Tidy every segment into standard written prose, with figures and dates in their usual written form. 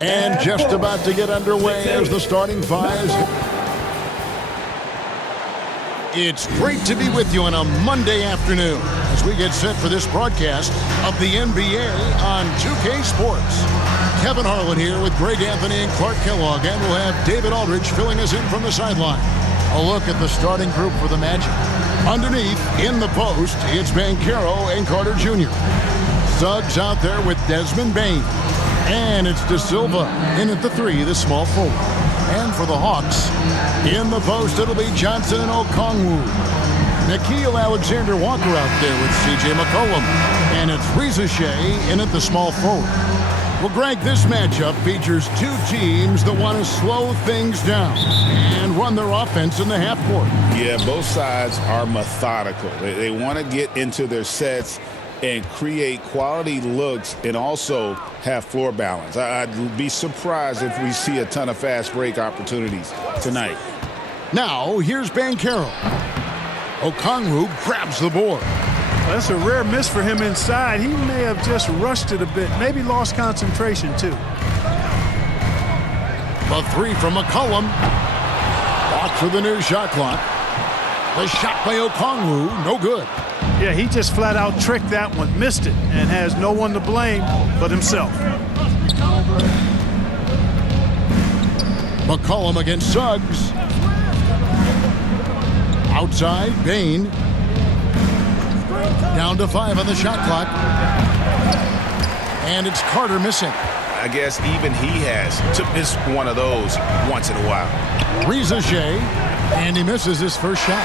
And just about to get underway as the starting fives. It's great to be with you on a Monday afternoon as we get set for this broadcast of the NBA on 2K Sports. Kevin Harlan here with Greg Anthony and Clark Kellogg, and we'll have David Aldridge filling us in from the sideline. A look at the starting group for the Magic. Underneath, in the post, it's Banchero and Carter Jr. Suggs out there with Desmond Bane. And it's De Silva in at the 3, the small forward. And for the Hawks, in the post, it'll be Johnson and Okongwu. Nickeil Alexander-Walker out there with C.J. McCollum. And it's Reza Shea in at the small forward. Well, Greg, this matchup features two teams that want to slow things down and run their offense in the half court. Yeah, both sides are methodical. They want to get into their sets and create quality looks and also have floor balance. I'd be surprised if we see a ton of fast break opportunities tonight. Now, here's Banchero. Okongwu grabs the board. That's a rare miss for him inside. He may have just rushed it a bit, maybe lost concentration too. The 3 from McCollum. Watch for the new shot clock. The shot by Okongwu, no good. Yeah, he just flat out tricked that one, missed it, and has no one to blame but himself. McCollum against Suggs. Outside, Bane. Down to 5 on the shot clock. And it's Carter missing. I guess even he has to miss one of those once in a while. Reza Shea, and he misses his first shot.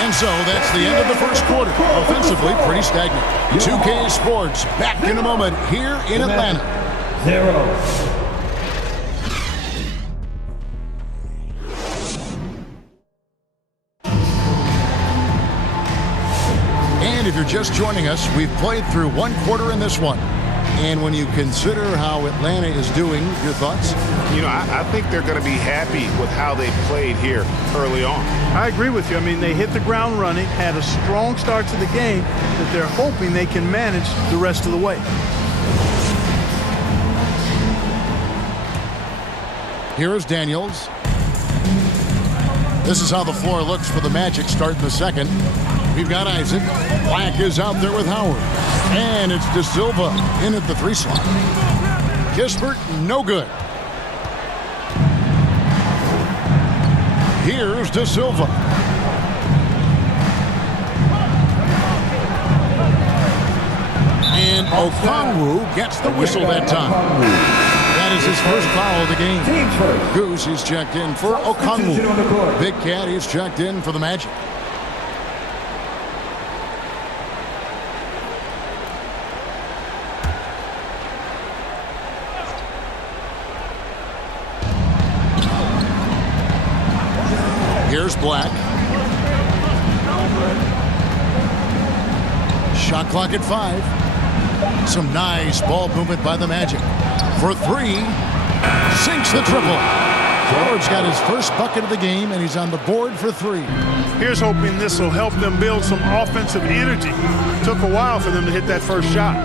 And so that's the end of the first quarter. Offensively, pretty stagnant. 2K Sports back in a moment here in Atlanta. 0. And if you're just joining us, we've played through one quarter in this one. And when you consider how Atlanta is doing, your thoughts? You know, I think they're going to be happy with how they played here early on. I agree with you. I mean, they hit the ground running, had a strong start to the game that they're hoping they can manage the rest of the way. Here is Daniels. This is how the floor looks for the Magic starting the second. We've got Isaac. Black is out there with Howard. And it's De Silva in at the 3 slot. Kispert, no good. Here's De Silva. And Okongwu gets the whistle that time. That is his first foul of the game. Goose, he's checked in for Okongwu. Big Cat, he's checked in for the Magic. Here's Black. Shot clock at 5. Some nice ball movement by the Magic. For 3, sinks the triple. George got his first bucket of the game, and he's on the board for 3. Here's hoping this will help them build some offensive energy. Took a while for them to hit that first shot.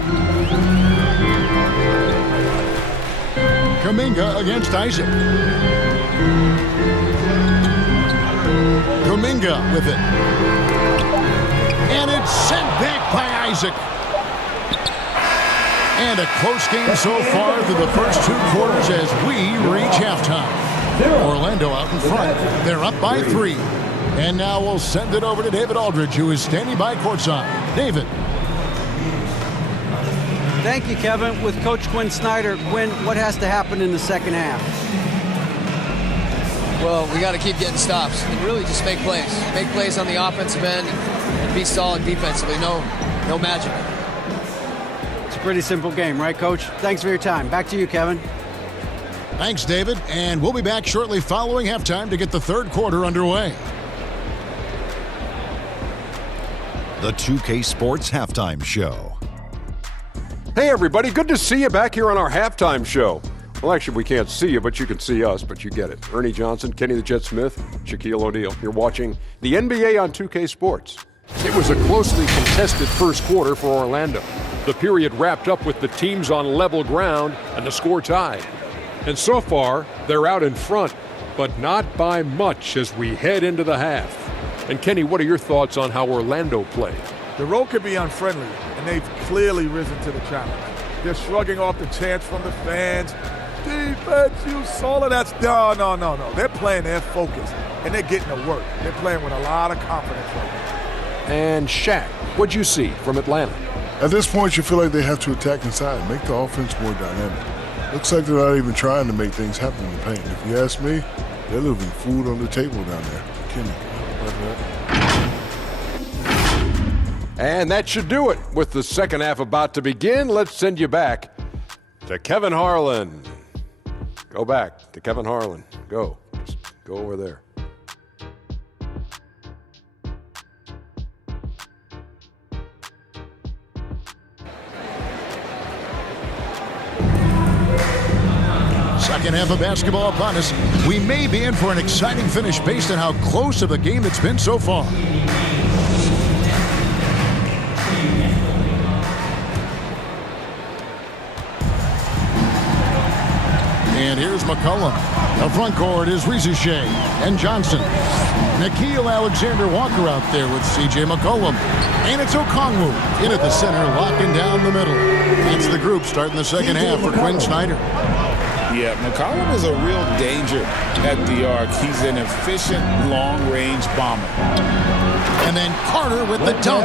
Kuminga against Isaac. Kuminga with it. And it's sent back by Isaac. And a close game so far through the first 2 quarters as we reach halftime. Orlando out in front. They're up by 3. And now we'll send it over to David Aldridge, who is standing by courtside. David. Thank you, Kevin. With Coach Quinn Snyder, Quinn, what has to happen in the second half? Well, we got to keep getting stops and really just make plays. Make plays on the offensive end and be solid defensively. No magic. It's a pretty simple game, right, Coach? Thanks for your time. Back to you, Kevin. Thanks, David. And we'll be back shortly following halftime to get the third quarter underway. The 2K Sports Halftime Show. Hey, everybody. Good to see you back here on our halftime show. Well, actually, we can't see you, but you can see us, but you get it. Ernie Johnson, Kenny the Jet Smith, Shaquille O'Neal. You're watching the NBA on 2K Sports. It was a closely contested first quarter for Orlando. The period wrapped up with the teams on level ground and the score tied. And so far, they're out in front, but not by much as we head into the half. And Kenny, what are your thoughts on how Orlando played? The road can be unfriendly, and they've clearly risen to the challenge. They're shrugging off the chants from the fans. Defense, you solid. That's no. They're playing their focus, and they're getting to work. They're playing with a lot of confidence right now. And Shaq, what'd you see from Atlanta? At this point, you feel like they have to attack inside, make the offense more dynamic. Looks like they're not even trying to make things happen in the paint. If you ask me, they're leaving food on the table down there. Kenny, how about that? And that should do it. With the second half about to begin, let's send you back to Kevin Harlan. Go back to Kevin Harlan. Go. Just go over there. Second half of basketball upon us. We may be in for an exciting finish based on how close of the game it's been so far. And here's McCollum. The front court is Rachas and Johnson. Nickeil Alexander-Walker out there with C.J. McCollum. And it's Okongwu in at the center, locking down the middle. That's the group starting the second half for Quinn Snyder. Yeah, McCollum is a real danger at the arc. He's an efficient long-range bomber. And then Carter with the dunk.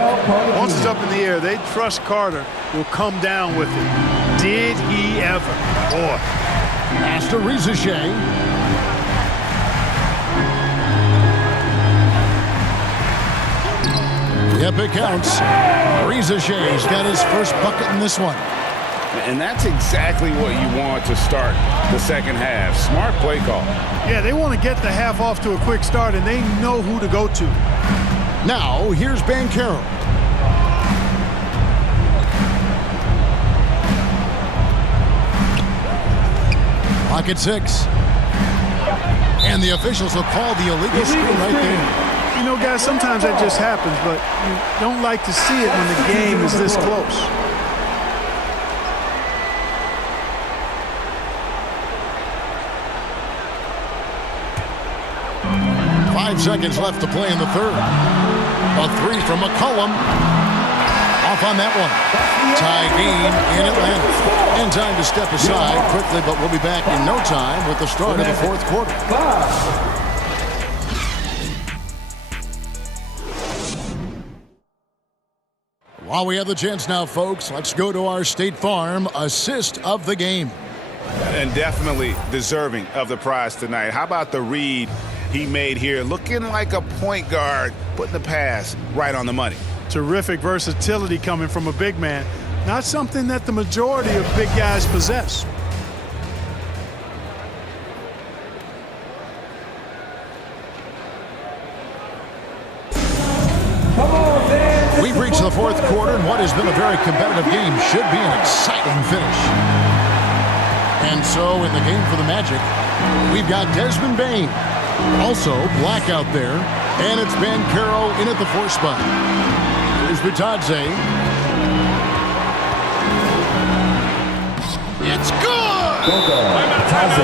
Once it's up in the air, they trust Carter will come down with it. Did he ever? Boy. Pass to Rachas. Yep, it counts. Rachas got his first bucket in this one. And that's exactly what you want to start the second half. Smart play call. Yeah, they want to get the half off to a quick start, and they know who to go to. Now, here's Banchero. Pocket 6. And the officials will call the illegal screen right there. You know, guys, sometimes that just happens, but you don't like to see it when the game is this close. Seconds left to play in the third. A three from McCollum. Off on that one. Tie game in Atlanta. And time to step aside quickly, but we'll be back in no time with the start of the fourth quarter. While we have the chance now, folks, let's go to our State Farm assist of the game. And definitely deserving of the prize tonight. How about the read he made here, looking like a point guard, putting the pass right on the money. Terrific versatility coming from a big man. Not something that the majority of big guys possess. We've reached the fourth quarter, and what has been a very competitive game should be an exciting finish. And so in the game for the Magic, we've got Desmond Bane. Also, Black out there, and it's Banchero in at the 4 spot. Here's Bitadze. It's good!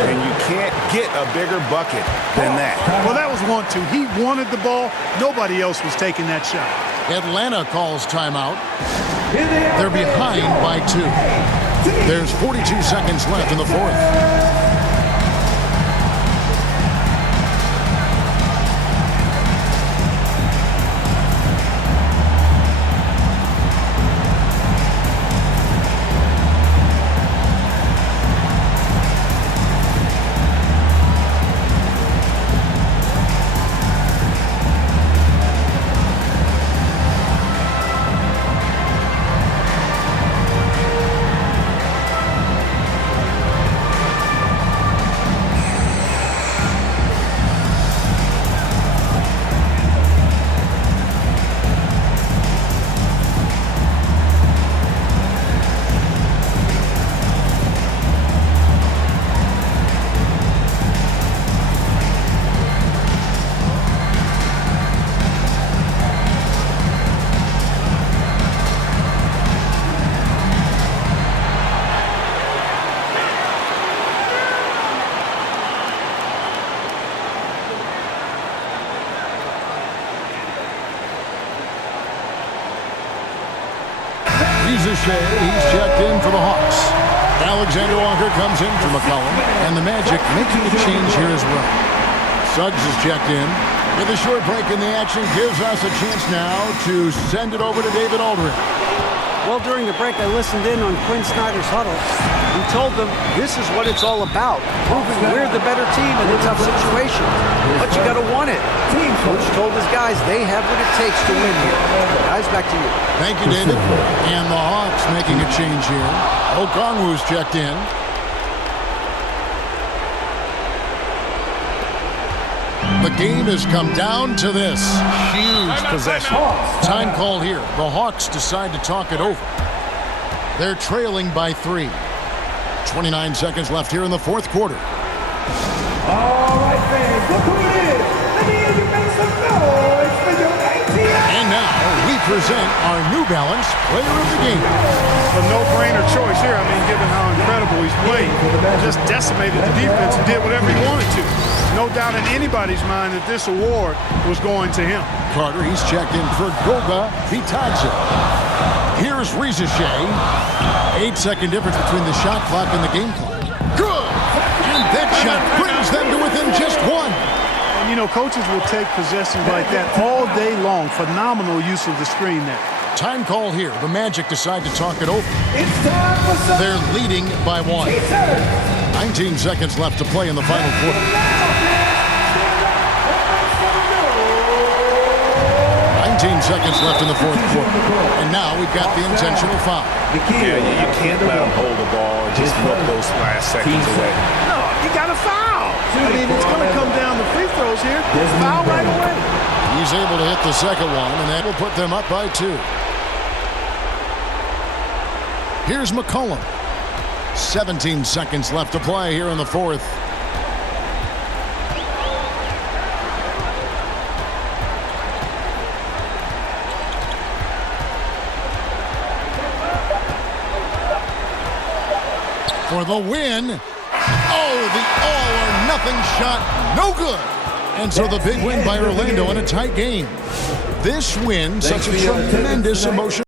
And you can't get a bigger bucket than that. Well, that was 1-2. He wanted the ball. Nobody else was taking that shot. Atlanta calls timeout. They're behind by 2. There's 42 seconds left in the fourth. Shea, he's checked in for the Hawks. Alexander Walker comes in for McCollum, and the Magic making a change here as well. Suggs is checked in. With a short break in the action, gives us a chance now to send it over to David Aldridge. Well, during the break, I listened in on Quinn Snyder's huddle. He told them this is what it's all about, proving we're the better team in a tough situation. But you got to want it. Coach told his guys they have what it takes to win here. Guys, back to you. Thank you, David. And the Hawks making a change here. Okongwu's checked in. The game has come down to this. Huge possession. Time call here. The Hawks decide to talk it over. They're trailing by 3. 29 seconds left here in the fourth quarter. All right, fans, look who it is. Let me hear you make some noise for your ATL. And now we present our New Balance Player of the Game. A no-brainer choice here. I mean, given how incredible he's played, just decimated the defense and did whatever he wanted to. No doubt in anybody's mind that this award was going to him. Carter, he's checked in for Goga Vitadze. Here's Rachas. 8-second difference between the shot clock and the game clock. Good! And that shot brings them to within just 1. And, you know, coaches will take possessions like that all day long. Phenomenal use of the screen there. Time call here. The Magic decide to talk it over. It's time for some. They're leading by 1. 19 seconds left to play in the final quarter. 19 seconds left in the fourth quarter. And now we've got the intentional foul. Yeah, you can't let him hold the ball and just look those last seconds away. No, you got to foul. I mean, it's going to come down to free throws here. Foul right away. He's able to hit the second one, and that will put them up by 2. Here's McCollum. 17 seconds left to play here in the fourth. For the win. Oh, the all-or-nothing shot. No good. And so the big win by Orlando in a tight game. This win, such a tremendous emotion.